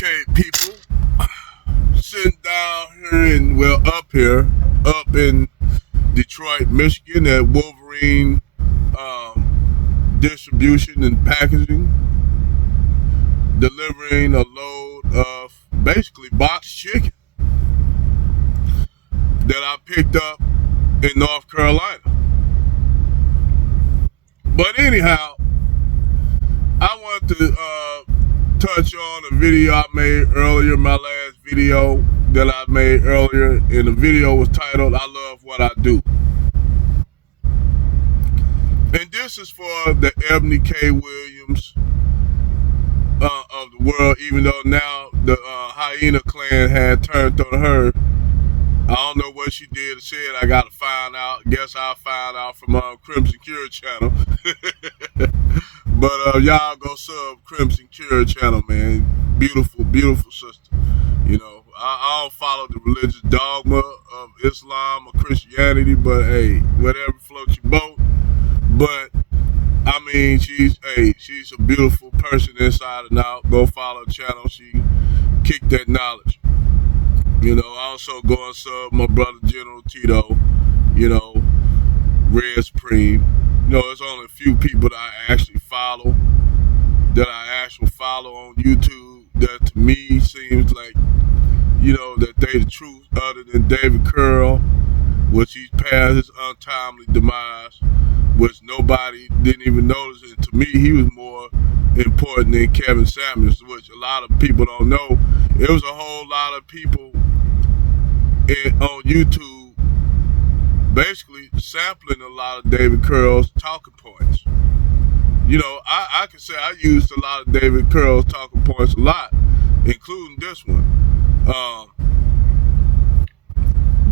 Okay, people, sitting down here up in Detroit, Michigan at Wolverine Distribution and Packaging, delivering a load of basically boxed chicken that I picked up in North Carolina. But anyhow, I want to touch on a video I made earlier, my last video that I made earlier, and the video was titled, I Love What I Do. And this is for the Ebony K. Williams of the world, even though now the Hyena clan had turned on her. I don't know what she did or said. I got to find out. Guess I'll find out from Crimson Cure channel. But y'all go sub Crimson Cure channel, man. Beautiful, beautiful sister. You know, I don't follow the religious dogma of Islam or Christianity, but hey, whatever floats your boat. But I mean, she's a beautiful person inside and out. Go follow her channel. She kicked that knowledge. You know, also go and sub my brother General Tito. You know, Red Supreme. You know, there's only a few people that I actually follow on YouTube that to me seems like, you know, that they the truth, other than David Curl, which he's passed his untimely demise, which nobody didn't even notice. And to me, he was more important than Kevin Samuels, which a lot of people don't know. It was a whole lot of people on YouTube basically sampling a lot of David Curl's talking points. You know, I can say I used a lot of David Curl's talking points a lot, including this one.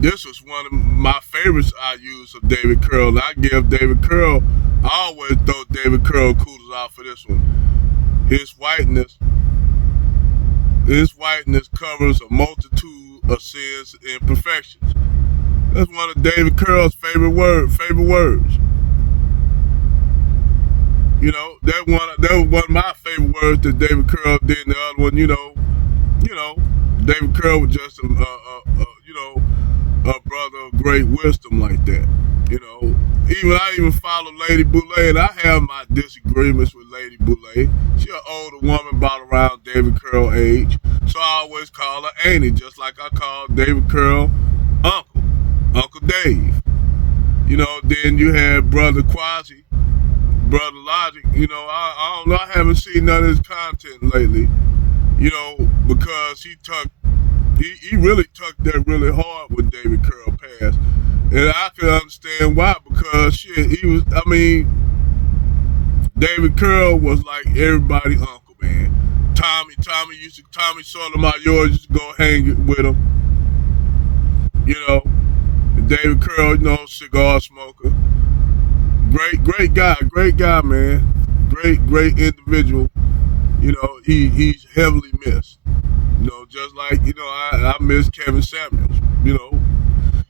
This was one of my favorites I used of David Curl. I give David Curl, I always throw David Curl kudos out for this one. His whiteness covers a multitude of sins and imperfections. That's one of David Curl's favorite words. You know, that was one of my favorite words that David Curl did. And the other one, you know, David Curl was just a brother of great wisdom like that. You know, I even follow Lady Boulay, and I have my disagreements with Lady Boulay. She an older woman, about around David Curl age, so I always call her Auntie, just like I call David Curl Uncle Dave. You know, then you had Brother Quasi, Brother Logic. You know, I don't know, I haven't seen none of his content lately. You know, because he really tucked that really hard when David Curl passed. And I can understand why, because David Curl was like everybody's uncle, man. Tommy Sotomayor used to go hang with him. You know, David Curl, you know, cigar smoker. Great guy, man. Great individual. You know, he's heavily missed. You know, just like, you know, I miss Kevin Samuels. You know,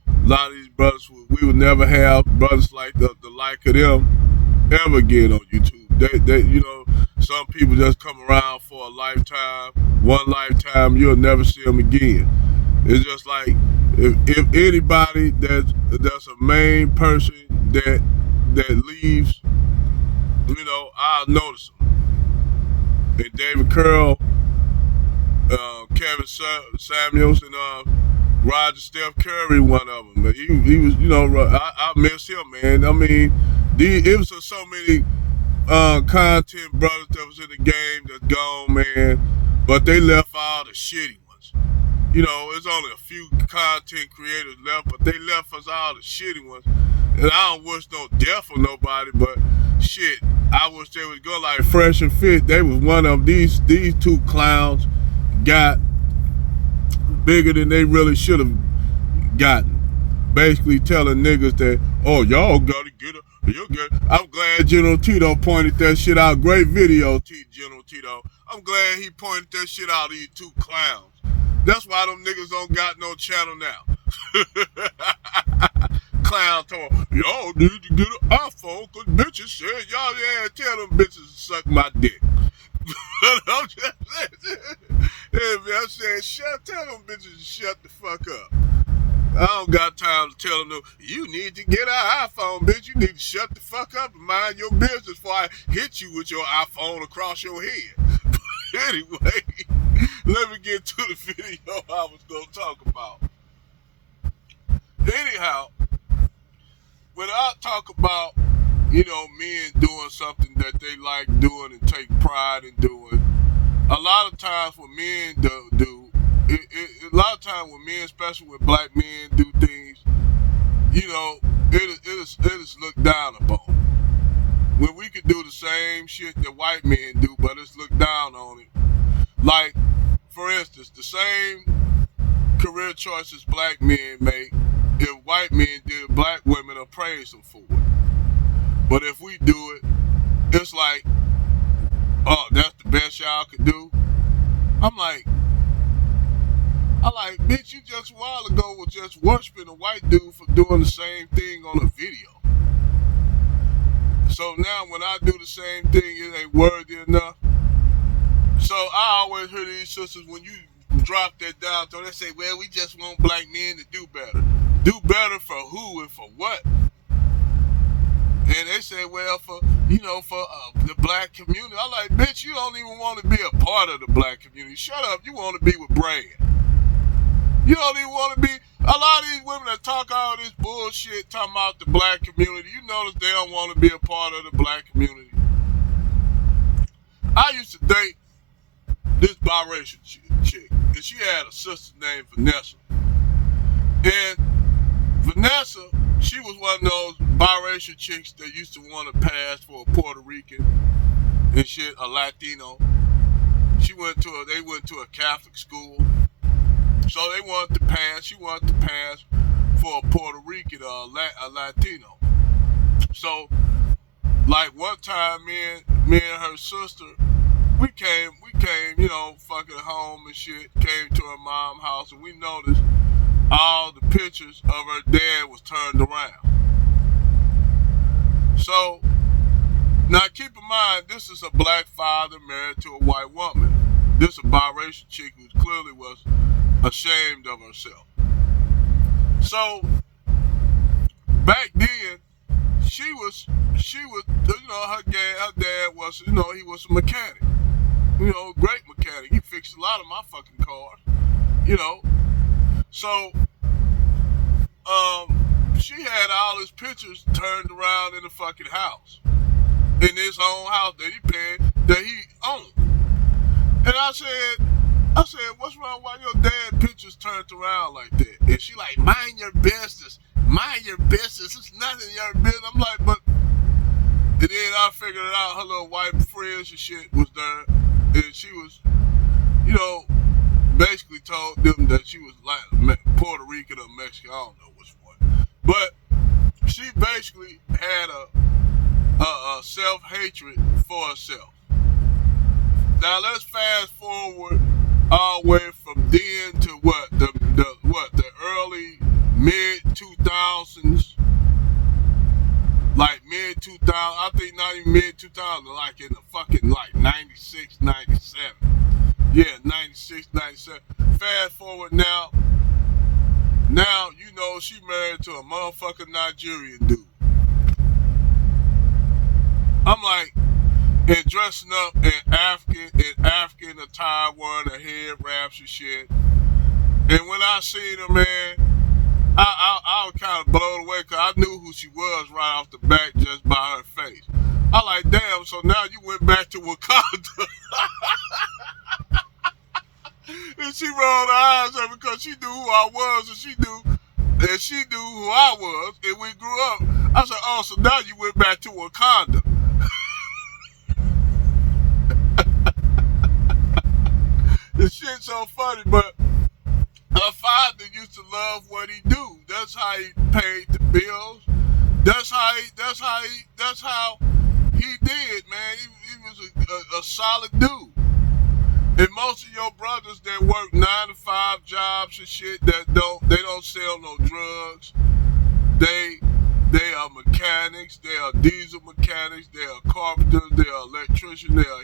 a lot of these brothers, we would never have brothers like the like of them ever again on YouTube. They you know, some people just come around for a lifetime, one lifetime, you'll never see them again. It's just like, if anybody that's a main person that leaves, you know, I'll notice them. And David Curl, Kevin Samuels, and Roger Steph Curry, one of them. He was, you know, I miss him, man. I mean, it was so many content brothers that was in the game that's gone, man. But they left all the shitty ones. You know, there's only a few content creators left, but they left us all the shitty ones. And I don't wish no death on nobody, but shit, I wish they would go like Fresh and Fit. They was one of them. These two clowns got bigger than they really should have gotten. Basically telling niggas that, oh, y'all gotta get it. You're good. I'm glad General Tito pointed that shit out. Great video, General Tito. I'm glad he pointed that shit out, these two clowns. That's why them niggas don't got no channel now. Clown told, y'all need to get an iPhone because bitches said y'all tell them bitches to suck my dick. I'm just saying. Hey, man, I said, tell them bitches to shut the fuck up. I don't got time to tell them, no, you need to get an iPhone, bitch. You need to shut the fuck up and mind your business before I hit you with your iPhone across your head. Anyway, let me get to the video I was going to talk about. Anyhow, when I talk about, men doing something that they like doing and take pride in doing, a lot of times when men do a lot of times when men, especially when black men, do things, it is looked down upon. When we could do the same shit that white men do, but it's looked down on it. Like, for instance, the same career choices black men make, if white men did it, black women will praise them for it. But if we do it, it's like, oh, that's the best y'all could do. I'm like, bitch, you just a while ago was just worshiping a white dude for doing the same thing on a video. So now when I do the same thing, it ain't worthy enough. So I always hear these sisters, when you drop that down, so they say, well, we just want black men to do better. Do better for who and for what? And they say, well, for the black community. I'm like, bitch, you don't even want to be a part of the black community. Shut up. You want to be with Brad. You don't even want to be. A lot of these women that talk all this bullshit talking about the black community, you notice they don't want to be a part of the black community. I used to date this biracial chick, and she had a sister named Vanessa. And Vanessa, she was one of those biracial chicks that used to want to pass for a Puerto Rican and shit, a Latino. They went to a Catholic school. So they wanted to pass. She wanted to pass for a Puerto Rican or a Latino. So, like one time, me and her sister, we came, fucking home and shit. Came to her mom's house, and we noticed all the pictures of her dad was turned around. So, now keep in mind, this is a black father married to a white woman. This is a biracial chick who clearly was ashamed of herself. So back then, she was, her dad was, he was a mechanic, great mechanic. He fixed a lot of my fucking cars, So, she had all his pictures turned around in the fucking house, in his own house that he owned. And I said, what's wrong? Why your dad pictures turned around like that? And she like, mind your business. Mind your business. It's nothing your business. I'm like, but. And then I figured it out. Her little white friends and shit was there. And she was, basically told them that she was like Puerto Rican or Mexican. I don't know which one. But she basically had a self-hatred for herself. Now let's fast forward all the way from then to the early mid 2000s, like mid 2000. I think not even mid 2000, like in the fucking like 96, 97. Yeah, 96, 97. Fast forward now. Now she married to a motherfucking Nigerian dude. I'm like. And dressing up in African attire, wearing a head wraps and shit. And when I seen her, man, I was kind of blown away because I knew who she was right off the bat just by her face. I like, damn, so now you went back to Wakanda. And she rolled her eyes at me because she knew who I was and she knew who I was. And we grew up. I said, oh, so now you went back to Wakanda. The shit's so funny, but her father used to love what he do. That's how he paid the bills. That's how he did, man. He was a solid dude. And most of your brothers that work 9-to-5 jobs and shit they don't sell no drugs. They are mechanics. They are diesel mechanics. They are carpenters. They are electricians. They are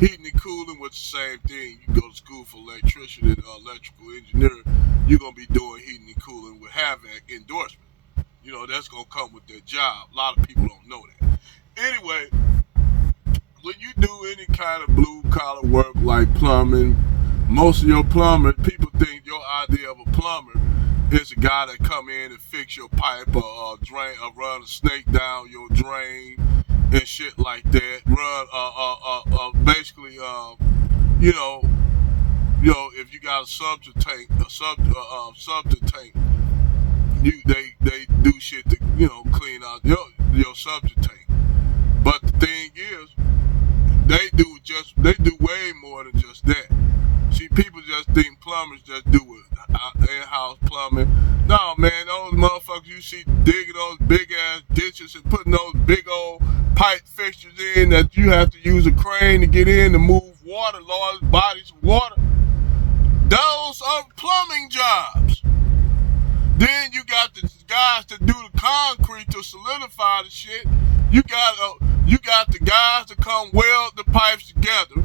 Heating and cooling was the same thing. You go to school for electrician and electrical engineering, you're going to be doing heating and cooling with HVAC endorsement. You know, that's going to come with their job. A lot of people don't know that. Anyway, when you do any kind of blue collar work like plumbing, most of your plumbers, people think your idea of a plumber is a guy that come in and fix your pipe or drain or run a snake down your drain and shit like that. Run basically you know if you got a subject tank, tank, they do shit to clean out your subject tank. But the thing is, they do way more than just that. See, people just think plumbers just do it, in-house plumbing. No, man, those motherfuckers you see digging those big ass ditches and putting those big old pipe fixtures in that you have to use a crane to get in to move water, large bodies of water. Those are plumbing jobs. Then you got the guys that do the concrete to solidify the shit. You got the guys that come weld the pipes together.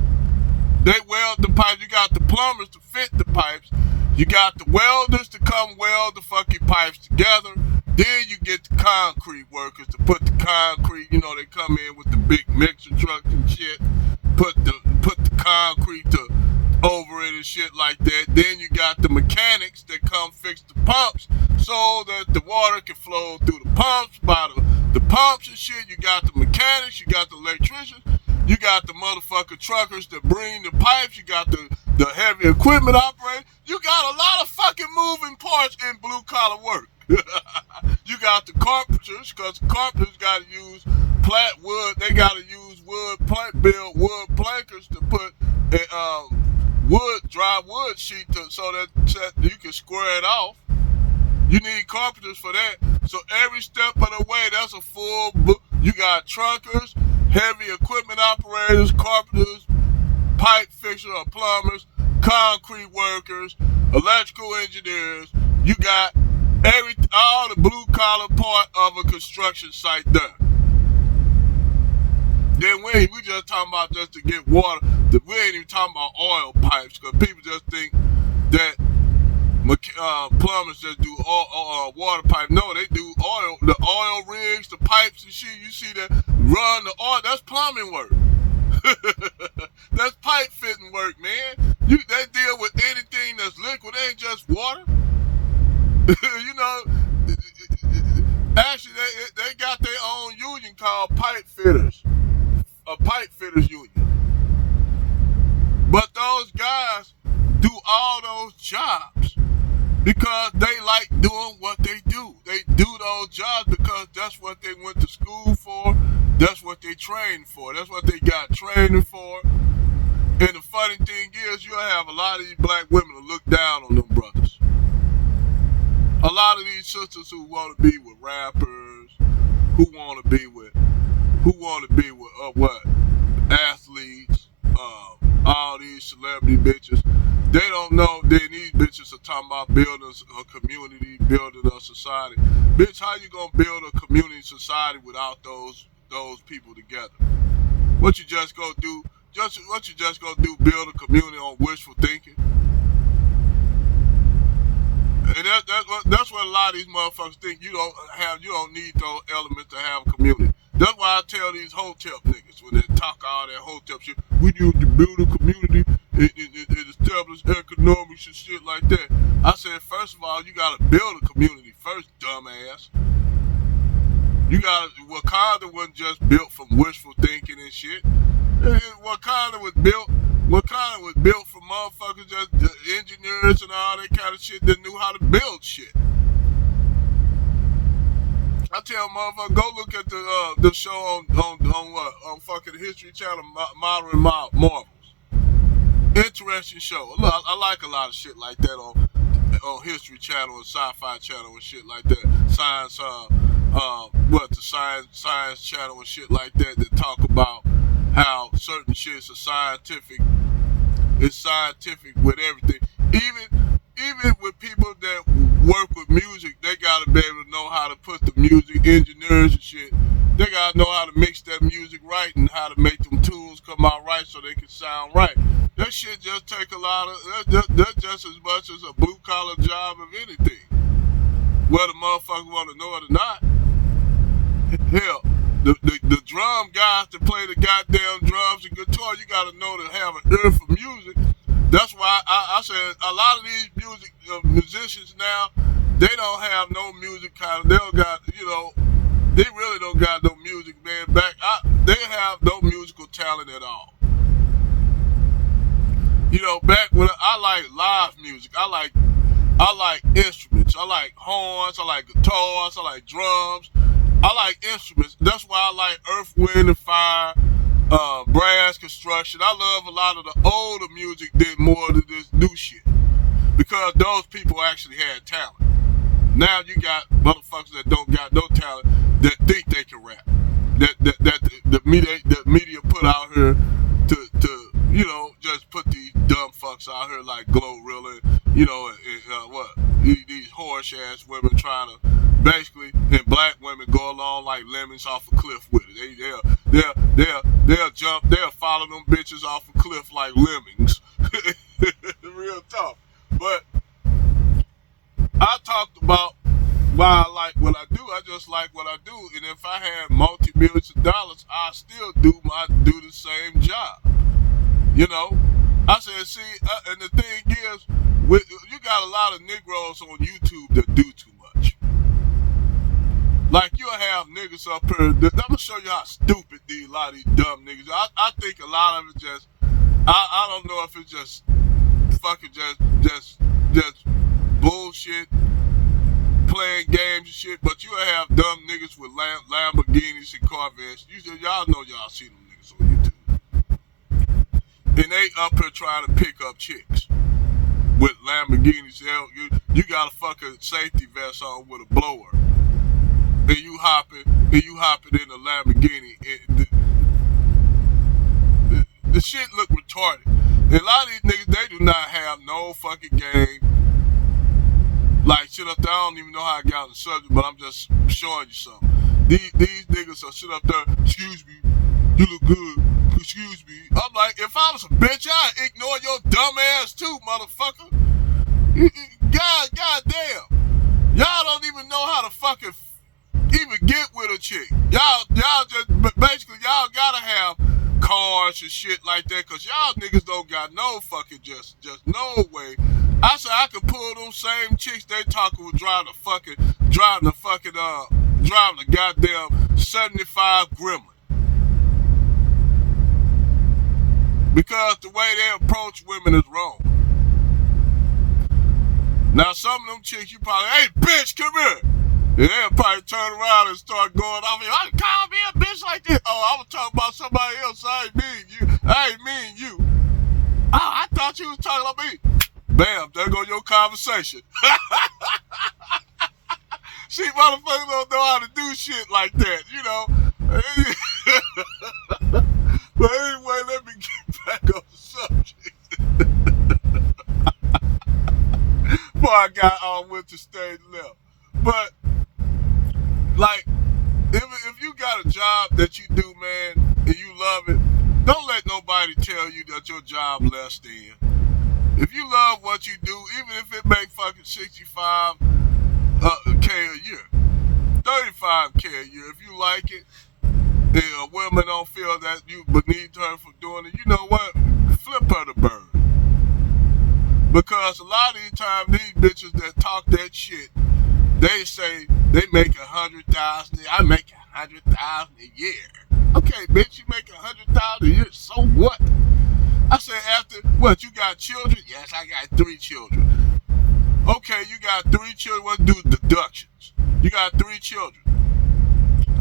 They weld the pipes. You got the plumbers to fit the pipes. You got the welders to come weld the fucking pipes together. Then you get the concrete workers to put the concrete. You know, they come in with the big mixer trucks and shit. Put the concrete over it and shit like that. Then you got the mechanics that come fix the pumps so that the water can flow through the pumps by the pumps and shit. You got the mechanics. You got the electricians. You got the motherfucking truckers that bring the pipes. You got the heavy equipment operators. You got a lot of fucking moving parts in blue collar work. You got the carpenters, because the carpenters got to use plat wood. They got to use build wood plankers to put dry wood sheet so that you can square it off. You need carpenters for that. So every step of the way, that's a full book. You got truckers, heavy equipment operators, carpenters, pipe fixers or plumbers, concrete workers, electrical engineers. You got all the blue collar part of a construction site done. Then we just talking about just to get water. We ain't even talking about oil pipes, because people just think that plumbers just do water pipe. No, they do the oil rigs, the pipes and shit. You see that run the oil, that's plumbing work. That's pipe fitting work, man. They deal with anything that's liquid. It ain't just water. You know, actually they got their own union called pipe fitters, a pipe fitters union. But those guys do all those jobs because they like doing what they do. They do those jobs because that's what they went to school for. That's what they trained for. That's what they got training for. And the funny thing is, you'll have a lot of these black women who look down on them brothers. A lot of these sisters who want to be with rappers, who want to be with athletes, all these celebrity bitches. They don't know that these bitches are talking about building a community, building a society. Bitch, how you gonna build a community society without those people together? What you just gonna do? Build a community on wishful thinking? And that's what a lot of these motherfuckers think. You don't need those elements to have a community. That's why I tell these hotel niggas when they talk all that hotel shit, we need to build a community and establish economics and shit like that. I said, first of all, you gotta build a community first, dumbass. Wakanda wasn't just built from wishful thinking and shit. Wakanda was built from motherfuckers, just engineers and all that kind of shit that knew how to build shit. I tell motherfuckers, go look at the show on fucking History Channel, Modern Marvels. Interesting show. I like a lot of shit like that on History Channel and Sci-Fi Channel and shit like that. Science, the Science Channel and shit like that talk about how certain shit's scientific with everything. Even with people that work with music, they gotta be able to know how to put the music engineers and shit They gotta know how to mix that music right and how to make them tunes come out right so they can sound right. That shit just take a lot of. That's just as much as a blue collar job of anything, whether motherfuckers want to know it or not. Hell, the drum guys that play the goddamn drums and guitar, you gotta know to have an ear for music. That's why I said a lot of these musicians now, they don't have no music kind of. They don't got, they really don't got no music, man. They have no musical talent at all. Back when I like live music, I like instruments. I like horns. I like guitars. I like drums. I like instruments. That's why I like Earth, Wind, and Fire, brass construction. I love a lot of the older music than more of this new shit because those people actually had talent. Now you got motherfuckers that don't got no talent that think they can rap. That the media put out here to just put these dumb fucks out here like Glorilla, these horse ass women trying to basically, and black women go along like lemons off a cliff with it. They'll jump, they'll follow them bitches off a cliff like lemmings. Real talk. But I talked about why I like what I do. I just like what I do, and if I had multi-millions of dollars, I still do the same job. I said, see, and the thing is, you got a lot of Negroes on YouTube that do too much. Like you'll have niggas up here. I'm gonna show you how stupid a lot of these dumb niggas. I think a lot of it just. I don't know if it's just fucking just bullshit, playing games and shit. But you'll have dumb niggas with Lamborghinis and Corvettes. Y'all know y'all see them niggas on YouTube. And they up here trying to pick up chicks with Lamborghinis. You got a fucking safety vest on with a blower, and you hopping in a Lamborghini. The shit look retarded. And a lot of these niggas, they do not have no fucking game. Like shit up there, I don't even know how I got on the subject, but I'm just showing you something. These niggas are sit up there. Excuse me, you look good. Excuse me. I'm like, if I was a bitch, I'd ignore your dumb ass too, motherfucker. God damn. Y'all don't even know how to fucking even get with a chick. Y'all just, basically, y'all gotta have cars and shit like that, cause y'all niggas don't got no fucking just no way. I said I could pull them same chicks they talking with driving a goddamn 75 Gremlin. Because the way they approach women is wrong. Now some of them chicks you probably, hey bitch, come here. And they'll probably turn around and start going off. I call me a bitch like this. Oh, I was talking about somebody else. I ain't mean you. Oh, I thought you was talking about me. Bam, there go your conversation. See, motherfuckers don't know how to do shit like that, But anyway, let me get back on the subject. Before I got on with the stage left. But, like, if you got a job that you do, man, and you love it, don't let nobody tell you that your job less than. If you love what you do, even if it make fucking $65K a year, $35K a year, if you like it, and women don't feel that you beneath her for doing it, you know what? Flip her the bird. Because a lot of these times, these bitches that talk that shit, they say they make $100,000. I make $100,000 a year. Okay, bitch, you make $100,000 a year. So what? I said, after what? You got children? Yes, I got 3 children. Okay, you got 3 children. Let's do deductions. You got 3 children.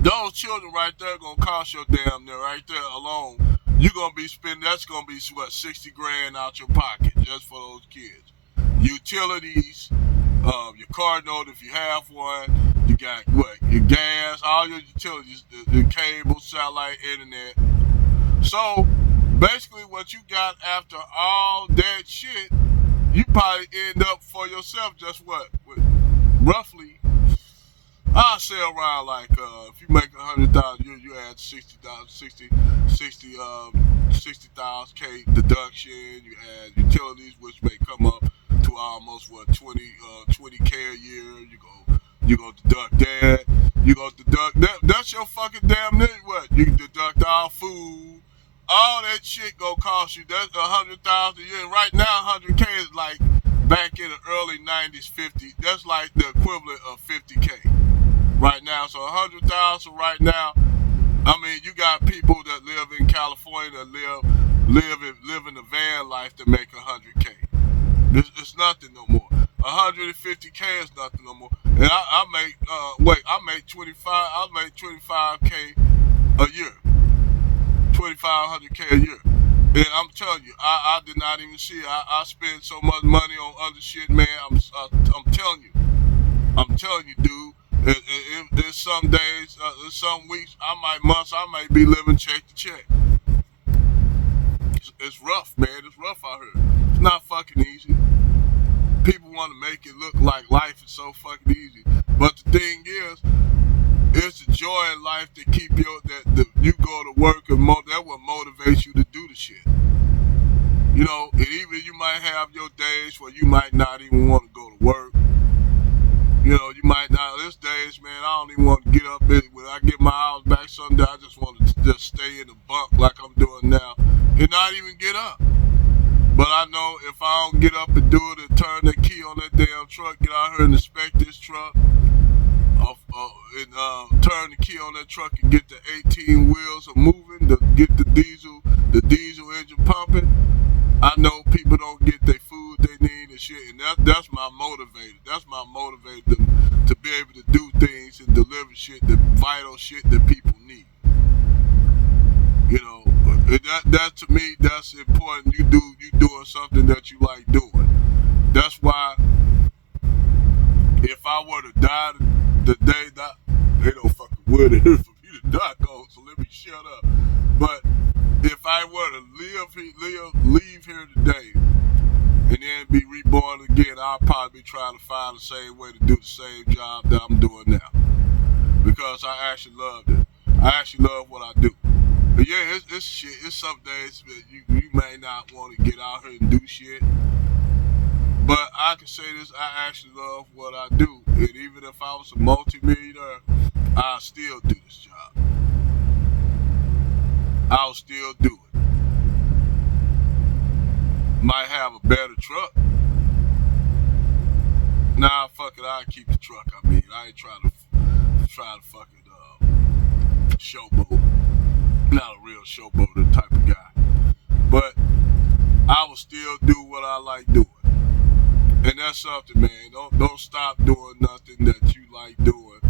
Those children right there gonna cost your damn near right there alone. You gonna be spending. That's gonna be what, $60 grand out your pocket just for those kids. Utilities. Your car note if you have one, you got what? Your gas, all your utilities, the cable, satellite, internet. So basically, what you got after all that shit, you probably end up for yourself just what? With roughly I'll say around like if you make 100,000, you add 60,000, 60,000 K deduction. You add utilities, which may come up to almost 20K a year. You go deduct that. You go deduct that. That's your fucking damn net. What you deduct all food. All that shit gonna cost you. That's 100,000 a year. Right now, 100K is like back in the early 90s, 50. That's like the equivalent of 50K right now. So 100,000 right now. I mean, you got people that live in California that live in the van life to make 100K. It's nothing no more. 150K is nothing no more. And I make 25K a year. 2,500K a year. And I'm telling you, I did not even see it. I spend so much money on other shit, man. I'm telling you, dude. There's some days, some weeks, months, I might be living check to check. It's rough, man. It's rough out here. It's not fucking easy. People want to make it look like life is so fucking easy. But the thing is, it's the joy in life that keep you you go to work and that what motivates you to do the shit. You know, and even you might have your days where you might not even want to go to work. You know, you might not. There's days, man, I don't even want to get up. When I get my hours back Sunday, I just want to just stay in the bunk like I'm doing now and not even get up. But I know if I don't get up and do it and turn the key on that damn truck, get out here and inspect this truck, and turn the key on that truck and get the 18 wheels moving, get the diesel engine pumping, I know people don't get their food they need and shit, and that's my motivator. That's my motivator to be able to do things and deliver shit, the vital shit that people need. You know, that to me, that's important. You doing something that you like doing. That's why if I were to die the day that they don't fucking would it here for me to die, so let me shut up. But if I were to leave here today and then be reborn again, I'll probably be trying to find the same way to do the same job that I'm doing now. Because I actually love it. I actually love what I do. But yeah, it's shit. It's some days that you may not want to get out here and do shit. But I can say this, I actually love what I do. And even if I was a multi-millionaire, I'll still do this job. I'll still do it. Might have a better truck. Nah, fuck it, I'll keep the truck. I mean, I ain't trying to fucking showboat. Not a real showboater type of guy. But I will still do what I like doing. And that's something, man. Don't stop doing nothing that you like doing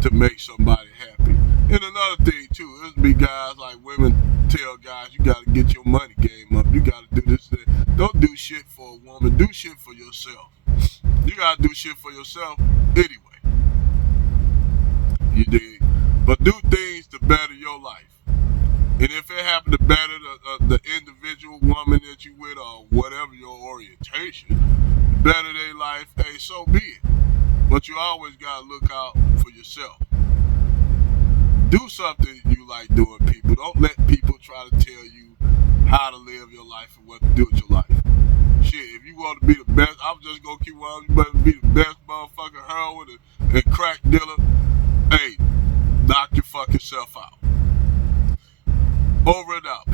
to make somebody happy. And another thing too, there's be guys like women tell guys, you gotta get your money game up. You gotta do this, that. Don't do shit for a woman. Do shit for yourself. You gotta do shit for yourself anyway. You dig? But do things to better your life. And if it happen to better the individual woman that you with or whatever your orientation, better their life, hey, so be it. But you always gotta look out for yourself. Do something you like doing, people. Don't let people try to tell you how to live your life and what to do with your life. Shit, if you want to be the best, I'm just gonna keep on. You better be the best motherfucking heroin and crack dealer. Hey, knock your fucking self out. Over and out.